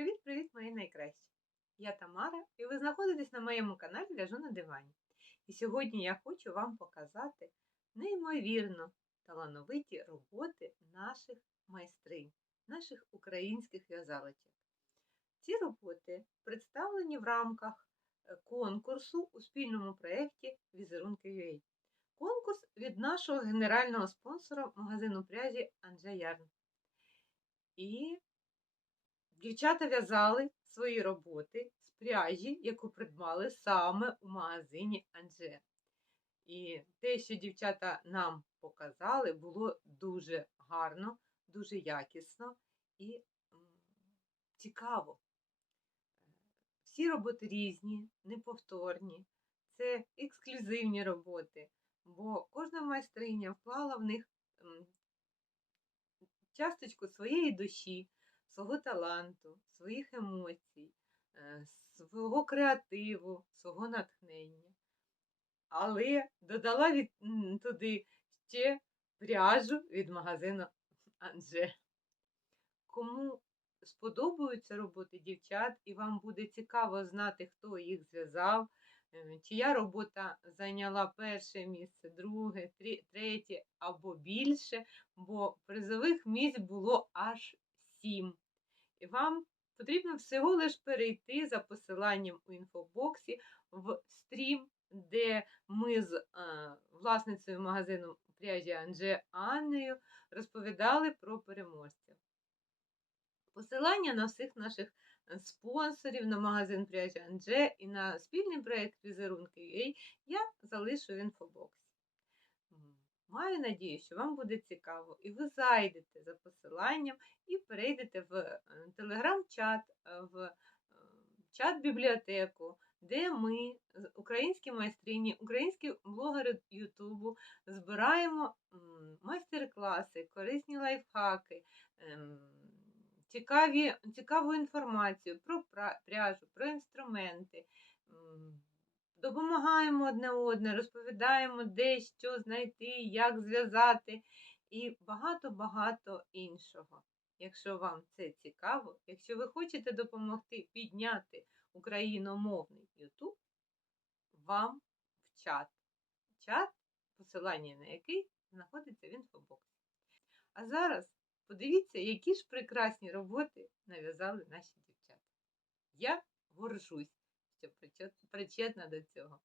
Привіт-привіт, мої найкращі! Я Тамара, і ви знаходитесь на моєму каналі Ляжу на дивані. І сьогодні я хочу вам показати неймовірно талановиті роботи наших майстринь, наших українських в'язалочок. Ці роботи представлені в рамках е, конкурсу у спільному проєкті Візерунки.ua. Конкурс від нашого генерального спонсора магазину пряжі Анджа Ярн. І Дівчата в'язали свої роботи з пряжі, яку придбали саме у магазині Анже. І те, що дівчата нам показали, було дуже гарно, дуже якісно і цікаво. Всі роботи різні, неповторні, це ексклюзивні роботи, бо кожна майстриня вклала в них часточку своєї душі свого таланту, своїх емоцій, е, свого креативу, свого натхнення. Але додала від, туди ще пряжу від магазину Анже. Кому сподобаються роботи дівчат, і вам буде цікаво знати, хто їх зв'язав, е, чия робота зайняла перше місце, друге, третє або більше, бо призових місць було аж сім. І вам потрібно всього лиш перейти за посиланням у інфобоксі в стрім, де ми з е, власницею магазину пряжі Анже Аннею розповідали про переможців. Посилання на всіх наших е, спонсорів, на магазин пряжі Анже і на спільний проєкт візерунки.ua я залишу в інфобоксі. Маю надію, що вам буде цікаво, і ви зайдете за посиланням і перейдете в е, телеграм-чат, е, в е, чат-бібліотеку, де ми, українські майстрині, українські блогери Ютубу, збираємо майстер-класи, корисні лайфхаки, ем, цікаві, цікаву інформацію про пряжу, про інструменти. Допомагаємо одне одне, розповідаємо, де що знайти, як зв'язати і багато-багато іншого. Якщо вам це цікаво, якщо ви хочете допомогти підняти україномовний YouTube, вам в чат. Чат, посилання на який знаходиться в інфобоксі. А зараз подивіться, які ж прекрасні роботи нав'язали наші дівчата. Я горжусь що причетна до цього.